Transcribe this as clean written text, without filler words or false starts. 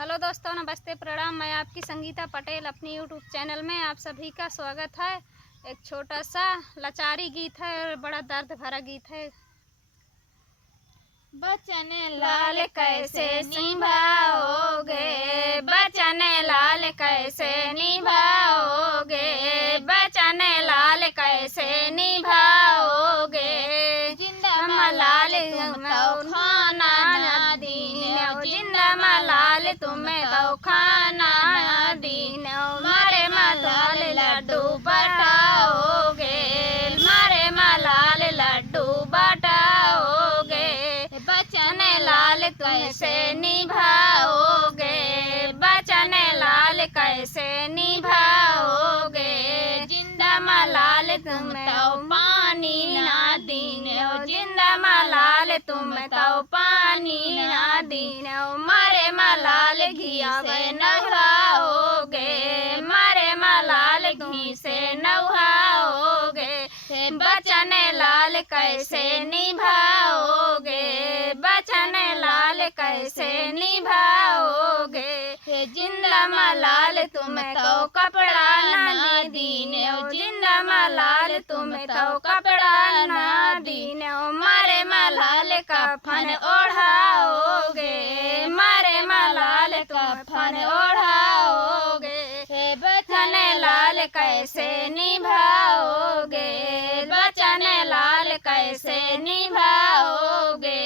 Hello दोस्तों, नमस्ते, प्रणाम। मैं आपकी संगीता पटेल अपनी यूट्यूब चैनल में आप सभी का स्वागत है। एक छोटा सा लाचारी गीत है और बड़ा दर्द भरा गीत है। बचन लाल कैसे निभाओगे, बचन लाल कैसे निभाओगे, बचन लाल कैसे निभाओगे। जिंदा मलाल तुम तो खाना ना दीनो, जिंदा मलाल तुम तो खाना ना दीनो। मारे मलाल लड्डू बटाओगे, मारे मलाल लड्डू बटाओगे। बचन लाल कैसे निभाओगे, बचन लाल कैसे निभाओगे। जिंदा मलाल तुम तो पानी ना दीनो, जिंदा मलाल तुम तो पानी ना दीनो। मारे मलाल घी से नहाओगे, मारे मलाल घी से नहाओगे। बचन लाल कैसे निभाओगे, बचन लाल कैसे निभाओगे। जिंदा मलाल तुम तो कपड़ा ना दीनो, जिंदा मलाल तुम तो कपड़ा ना दीनो। मारे मलाल कफन ओढ़ाओगे, मारे मलाल कफन ओढ़ाओगे। बचन लाल कैसे निभाओगे, बचन लाल कैसे निभाओगे।